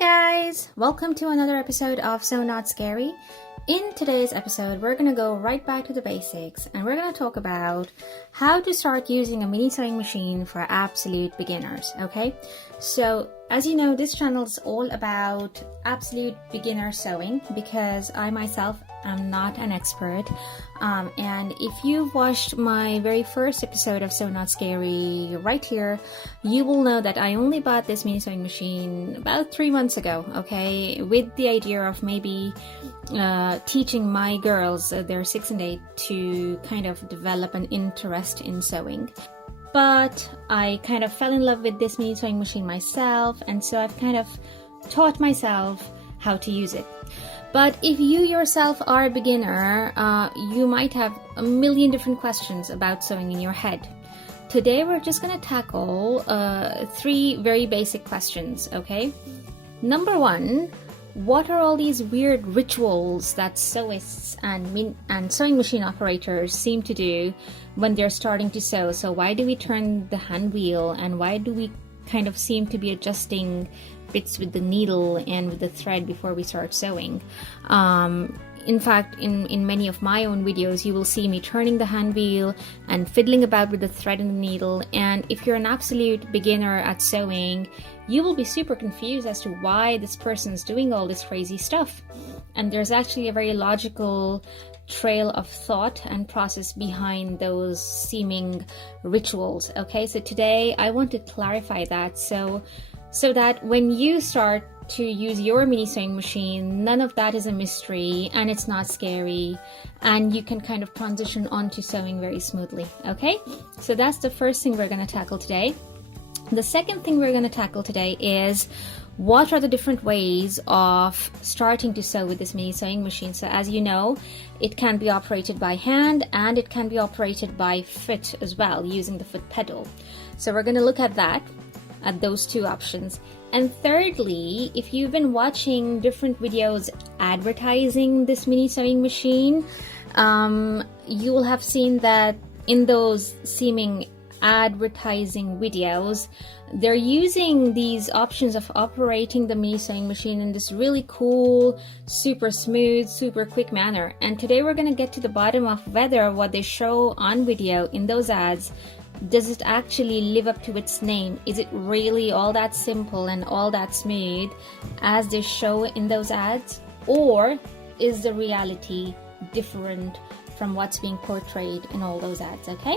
guys! Welcome to another episode of So Not Scary. In today's episode, we're going to go right back to the basics and we're going to talk about how to start using a mini sewing machine for absolute beginners, okay? So, as you know, this channel is all about absolute beginner sewing because I myself am not an expert. And if you've watched my very first episode of So Not Scary right here, you will know that I only bought this mini sewing machine about 3 months ago, okay? With the idea of maybe teaching my girls, they're 6 and 8, to kind of develop an interest in sewing. But I kind of fell in love with this mini sewing machine myself, and so I've kind of taught myself how to use it. But if you yourself are a beginner, you might have a million different questions about sewing in your head. Today we're just going to tackle 3 very basic questions, okay? Number 1, what are all these weird rituals that sewists and sewing machine operators seem to do when they're starting to sew? So why do we turn the hand wheel, and why do we kind of seem to be adjusting bits with the needle and with the thread before we start sewing? In fact, in many of my own videos, you will see me turning the hand wheel and fiddling about with the thread and the needle. And if you're an absolute beginner at sewing, you will be super confused as to why this person's doing all this crazy stuff. And there's actually a very logical trail of thought and process behind those seeming rituals. Okay, so today I want to clarify that so that when you start to use your mini sewing machine, none of that is a mystery and it's not scary, and you can kind of transition onto sewing very smoothly. Okay, so that's the first thing we're going to tackle today. The second thing we're going to tackle today is what are the different ways of starting to sew with this mini sewing machine. So as you know, it can be operated by hand and it can be operated by foot as well, using the foot pedal. So we're going to look at those 2 options. And thirdly, if you've been watching different videos advertising this mini sewing machine, you will have seen that in those seeming advertising videos, they're using these options of operating the mini sewing machine in this really cool, super smooth, super quick manner. And today we're going to get to the bottom of whether what they show on video in those ads, does it actually live up to its name? Is it really all that simple and all that smooth as they show in those ads? Or is the reality different from what's being portrayed in all those ads, okay?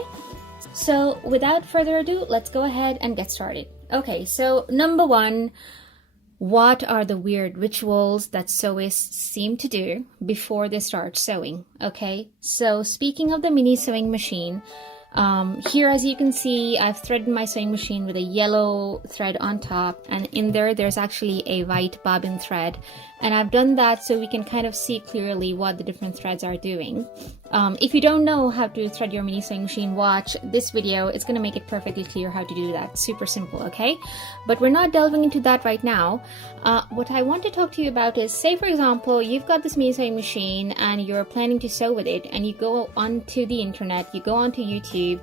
So without further ado, let's go ahead and get started. Okay, so number 1, what are the weird rituals that sewists seem to do before they start sewing? Okay, so speaking of the mini sewing machine, here, as you can see, I've threaded my sewing machine with a yellow thread on top, and in there's actually a white bobbin thread, and I've done that so we can kind of see clearly what the different threads are doing. If you don't know how to thread your mini sewing machine, watch this video. It's going to make it perfectly clear how to do that. Super simple, okay? But we're not delving into that right now. What I want to talk to you about is, say for example, you've got this mini sewing machine and you're planning to sew with it, and you go onto the internet, you go onto YouTube,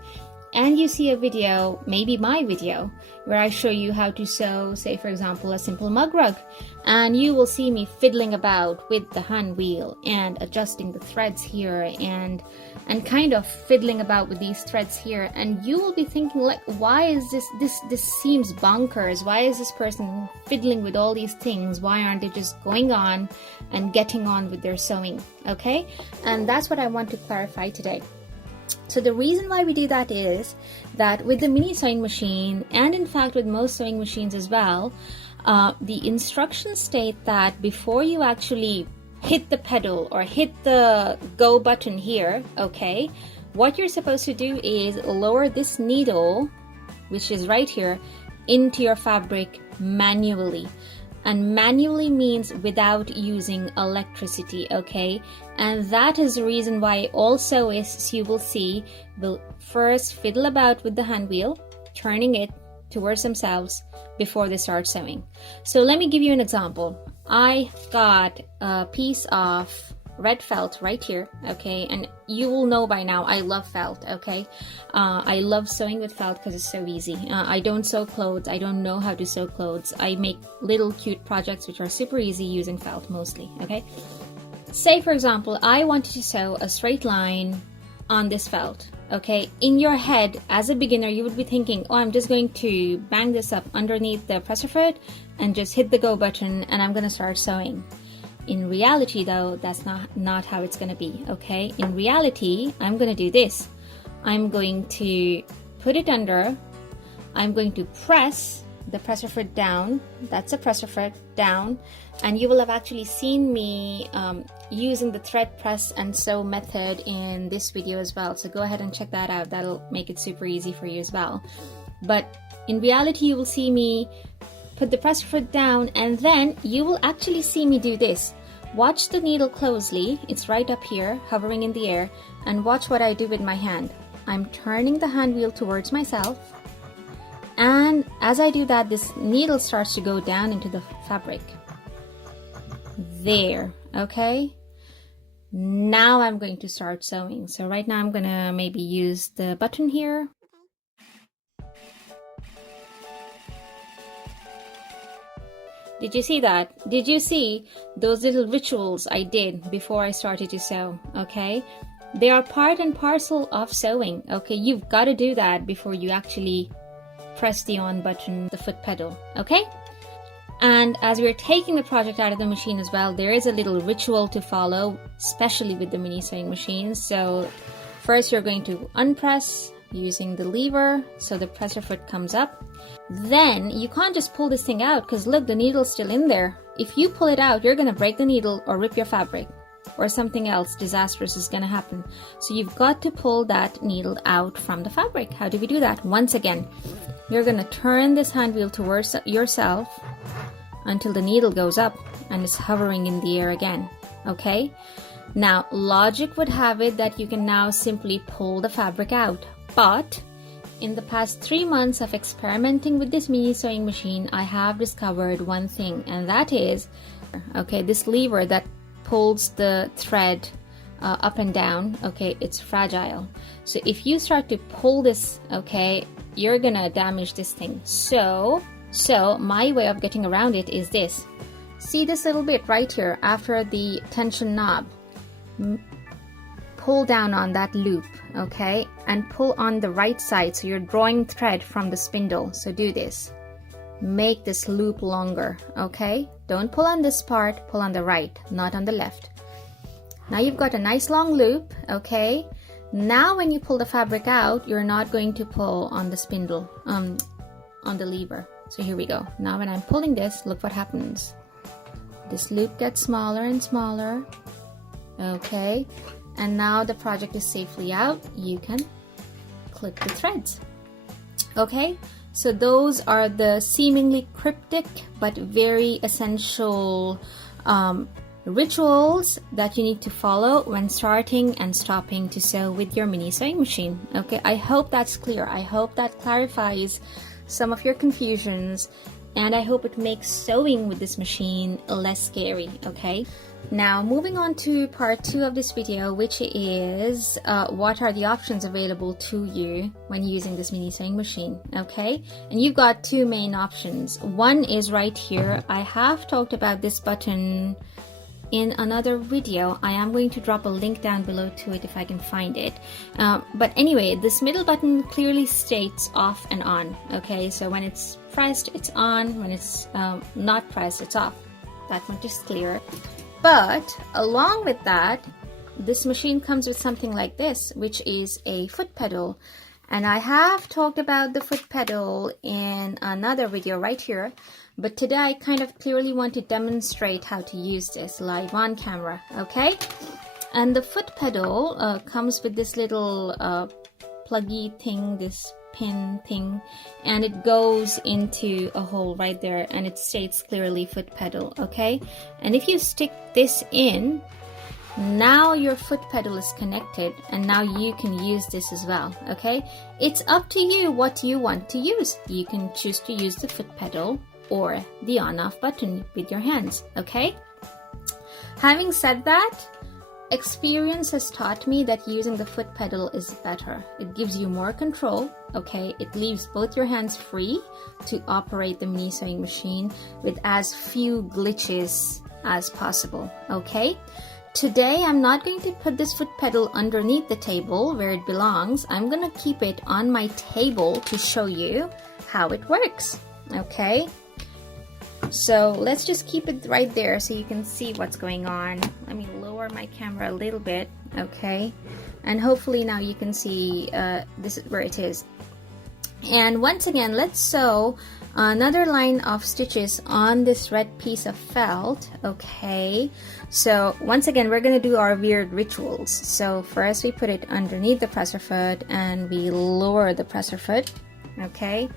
and you see a video, maybe my video, where I show you how to sew, say for example, a simple mug rug, and you will see me fiddling about with the hand wheel and adjusting the threads here and kind of fiddling about with these threads here, and you will be thinking, like, why is this seems bonkers? Why is this person fiddling with all these things? Why aren't they just going on and getting on with their sewing? Okay, and that's what I want to clarify today. So the reason why we do that is that with the mini sewing machine, and in fact with most sewing machines as well, the instructions state that before you actually hit the pedal or hit the go button here, okay, what you're supposed to do is lower this needle, which is right here, into your fabric manually. And manually means without using electricity, okay? And that is the reason why all sewists you will see will first fiddle about with the hand wheel, turning it towards themselves before they start sewing. So let me give you an example. I got a piece of red felt right here, okay? And you will know by now I love felt, okay? I love sewing with felt because it's so easy. I don't sew clothes. I don't know how to sew clothes. I make little cute projects which are super easy using felt mostly, okay? Say for example, I wanted to sew a straight line on this felt, okay? In your head, as a beginner, you would be thinking, oh, I'm just going to bang this up underneath the presser foot and just hit the go button and I'm gonna start sewing. In reality though, that's not how it's gonna be, okay? In reality, I'm gonna do this. I'm going to put it under, I'm going to press the presser foot down, that's a presser foot down, and you will have actually seen me using the thread press and sew method in this video as well, so go ahead and check that out. That'll make it super easy for you as well. But in reality, you will see me put the presser foot down, and then you will actually see me do this. Watch the needle closely, it's right up here hovering in the air, and watch what I do with my hand. I'm turning the hand wheel towards myself, and as I do that, this needle starts to go down into the fabric. There, okay? Now I'm going to start sewing. So right now I'm gonna maybe use the button here. Did you see that? Did you see those little rituals I did before I started to sew, okay? They are part and parcel of sewing, okay? You've got to do that before you actually press the on button, the foot pedal, okay? And as we're taking the project out of the machine as well, there is a little ritual to follow, especially with the mini sewing machine. So first you're going to unpress using the lever so the presser foot comes up. Then you can't just pull this thing out because look, the needle's still in there. If you pull it out, you're going to break the needle or rip your fabric, or something else disastrous is going to happen. So you've got to pull that needle out from the fabric. How do we do that? Once again, you're going to turn this hand wheel towards yourself until the needle goes up and it's hovering in the air again, okay? Now, logic would have it that you can now simply pull the fabric out, but in the past 3 months of experimenting with this mini sewing machine, I have discovered one thing, and that is, okay, this lever that pulls the thread up and down, okay, it's fragile. So if you start to pull this, okay, you're gonna damage this thing. So my way of getting around it is this. See this little bit right here after the tension knob? Pull down on that loop, okay, and pull on the right side so you're drawing thread from the spindle. So do this. Make this loop longer, okay? Don't pull on this part, pull on the right, not on the left. Now you've got a nice long loop, okay? Now when you pull the fabric out, you're not going to pull on the spindle, on the lever. So here we go. Now when I'm pulling this, look what happens. This loop gets smaller and smaller, okay? And now the project is safely out. You can clip the threads, okay? So those are the seemingly cryptic but very essential rituals that you need to follow when starting and stopping to sew with your mini sewing machine. Okay, I hope that's clear. I hope that clarifies some of your confusions, and I hope it makes sewing with this machine less scary. Okay, now moving on to part 2 of this video, which is what are the options available to you when using this mini sewing machine. Okay, and you've got 2 main options. One is right here. I have talked about this button in another video. I am going to drop a link down below to it if I can find it. But anyway, this middle button clearly states off and on. Okay, so when it's pressed, it's on. When it's not pressed, it's off. That much is clear. But along with that, this machine comes with something like this, which is a foot pedal. And I have talked about the foot pedal in another video right here. But today I kind of clearly want to demonstrate how to use this live on camera, okay? And the foot pedal comes with this little pluggy thing, this pin thing, and it goes into a hole right there, and it states clearly foot pedal, okay? And if you stick this in, now your foot pedal is connected, and now you can use this as well, okay? It's up to you what you want to use. You can choose to use the foot pedal or the on-off button with your hands, okay? Having said that, experience has taught me that using the foot pedal is better. It gives you more control, okay? It leaves both your hands free to operate the mini sewing machine with as few glitches as possible, okay? Today, I'm not going to put this foot pedal underneath the table where it belongs. I'm going to keep it on my table to show you how it works, okay? So let's just keep it right there so you can see what's going on. Let me lower my camera a little bit, okay? And hopefully now you can see this is where it is. And once again, let's sew another line of stitches on this red piece of felt, okay? So once again, we're going to do our weird rituals. So first we put it underneath the presser foot and we lower the presser foot, okay?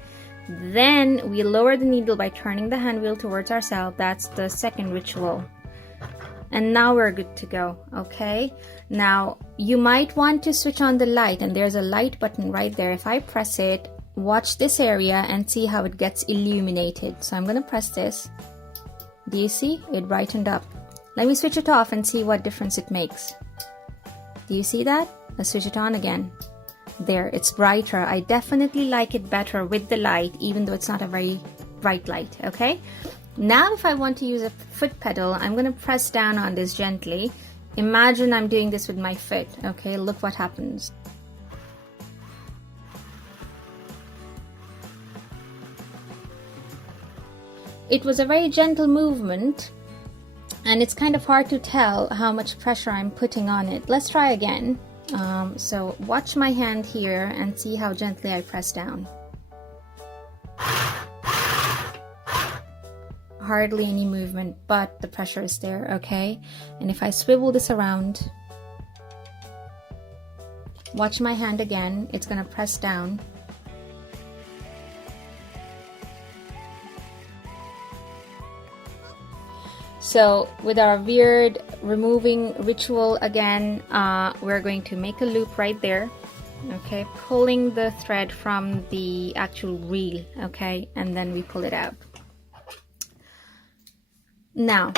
Then we lower the needle by turning the hand wheel towards ourselves. That's the second ritual. And now we're good to go, okay? Now you might want to switch on the light, and there's a light button right there. If I press it, watch this area and see how it gets illuminated. So I'm going to press this. Do you see? It brightened up. Let me switch it off and see what difference it makes. Do you see that? Let's switch it on again. There, it's brighter. I definitely like it better with the light, even though it's not a very bright light, okay? Now if I want to use a foot pedal, I'm going to press down on this gently. Imagine I'm doing this with my foot, okay? Look what happens. It was a very gentle movement, and it's kind of hard to tell how much pressure I'm putting on it. Let's try again. So watch my hand here and see how gently I press down. Hardly any movement, but the pressure is there, okay? And if I swivel this around, watch my hand again, it's gonna press down. So with our weird removing ritual again, we're going to make a loop right there, okay, pulling the thread from the actual reel, okay, and then we pull it out. Now,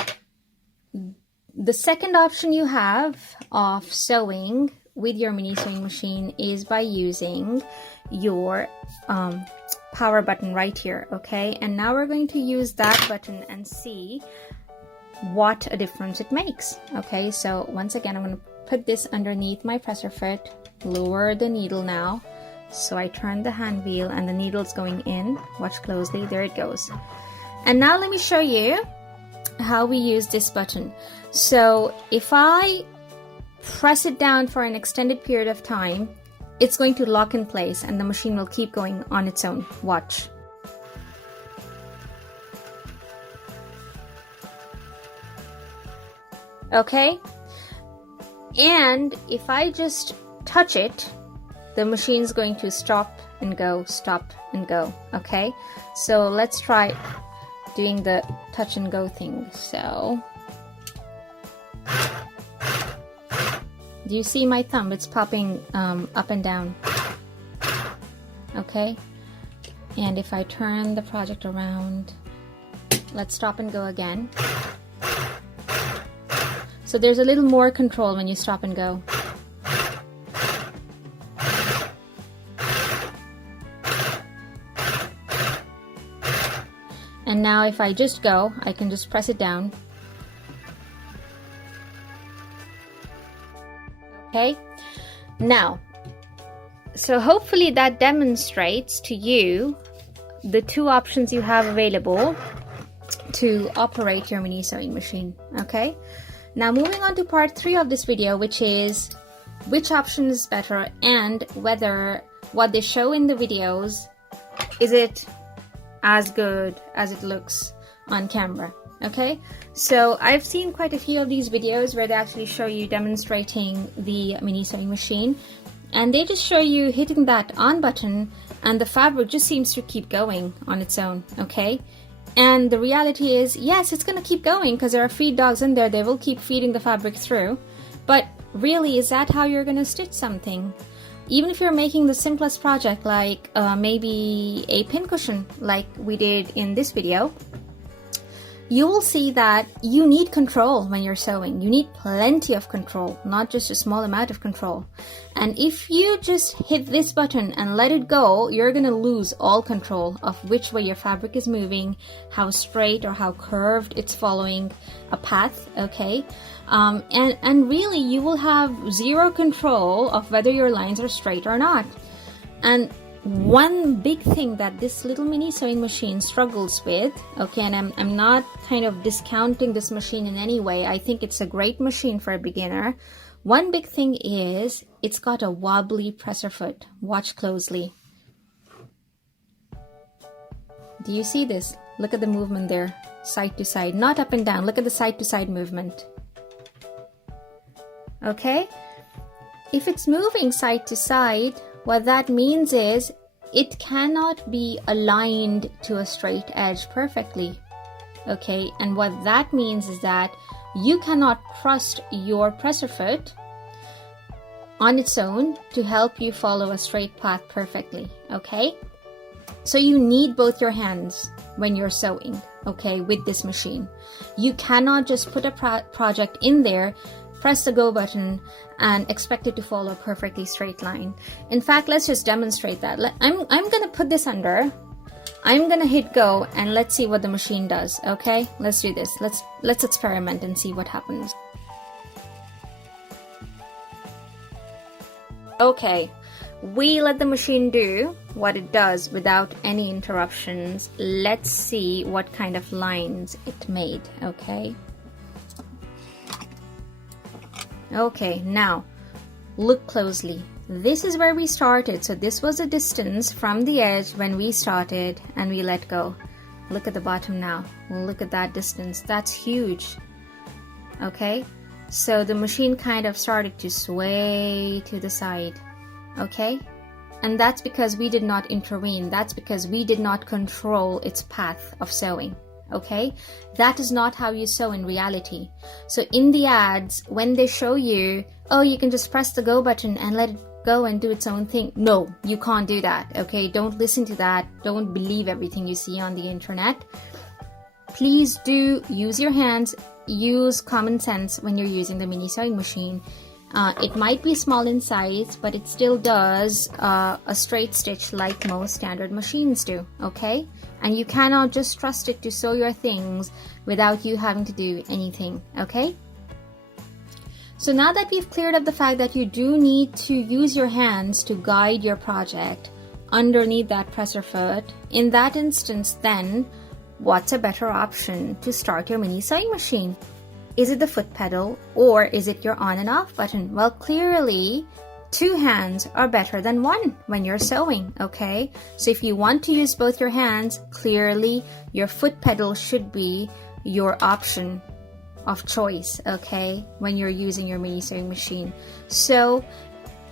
the second option you have of sewing with your mini sewing machine is by using your power button right here, okay, and now we're going to use that button and see what a difference it makes, okay? So once again, I'm going to put this underneath my presser foot, lower the needle now, so I turn the hand wheel and the needle's going in. Watch closely, there it goes. And now let me show you how we use this button. So if I press it down for an extended period of time, it's going to lock in place and the machine will keep going on its own. Watch. Okay, and if I just touch it, the machine's going to stop and go, stop and go, okay? So let's try doing the touch and go thing. So, do you see my thumb? It's popping up and down, okay? And if I turn the project around, let's stop and go again. So there's a little more control when you stop and go. And now if I just go, I can just press it down. Okay, now, so hopefully that demonstrates to you the two options you have available to operate your mini sewing machine, okay? Now moving on to part 3 of this video, which is which option is better and whether what they show in the videos, is it as good as it looks on camera, okay? So I've seen quite a few of these videos where they actually show you demonstrating the mini sewing machine, and they just show you hitting that on button and the fabric just seems to keep going on its own, okay? And the reality is, yes, it's going to keep going because there are feed dogs in there. They will keep feeding the fabric through. But really, is that how you're going to stitch something? Even if you're making the simplest project, like maybe a pincushion, like we did in this video, you will see that you need control when you're sewing. You need plenty of control, not just a small amount of control. And if you just hit this button and let it go, you're going to lose all control of which way your fabric is moving, how straight or how curved it's following a path, okay? And really, you will have zero control of whether your lines are straight or not. And one big thing that this little mini sewing machine struggles with, okay, and I'm not kind of discounting this machine in any way. I think it's a great machine for a beginner. One big thing is it's got a wobbly presser foot. Watch closely. Do you see this? Look at the movement there, side to side, not up and down. Look at the side to side movement. Okay, if it's moving side to side, what that means is it cannot be aligned to a straight edge perfectly, okay? And what that means is that you cannot trust your presser foot on its own to help you follow a straight path perfectly, okay? So you need both your hands when you're sewing, okay, with this machine. You cannot just put a project in there, press the go button, and expect it to follow a perfectly straight line. In fact, let's just demonstrate that. I'm gonna put this under. I'm gonna hit go, and let's see what the machine does. Okay, let's do this. Let's experiment and see what happens. Okay, we let the machine do what it does without any interruptions. Let's see what kind of lines it made. Okay, now look closely. This is where we started. So this was the distance from the edge when we started and we let go. Look at the bottom now. Look at that distance. That's huge. Okay, so the machine kind of started to sway to the side. Okay, and that's because we did not intervene. That's because we did not control its path of sewing. Okay, that is not how you sew in reality. So in the ads, when they show you, oh, you can just press the go button and let it go and do its own thing. No, you can't do that. Okay, don't listen to that. Don't believe everything you see on the internet. Please do use your hands. Use common sense when you're using the mini sewing machine. It might be small in size, but it still does a straight stitch like most standard machines do, okay? And you cannot just trust it to sew your things without you having to do anything, okay? So now that we've cleared up the fact that you do need to use your hands to guide your project underneath that presser foot, in that instance then, what's a better option to start your mini sewing machine? Is it the foot pedal or is it your on and off button? Well, clearly, two hands are better than one when you're sewing, okay? So if you want to use both your hands, clearly your foot pedal should be your option of choice, okay, when you're using your mini sewing machine. So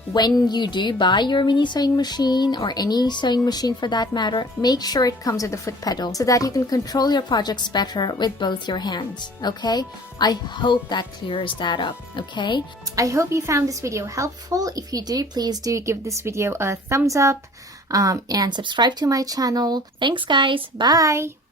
when you do buy your mini sewing machine or any sewing machine for that matter, make sure it comes with a foot pedal so that you can control your projects better with both your hands, okay? I hope that clears that up, okay? I hope you found this video helpful. If you do, please do give this video a thumbs up and subscribe to my channel. Thanks guys, bye!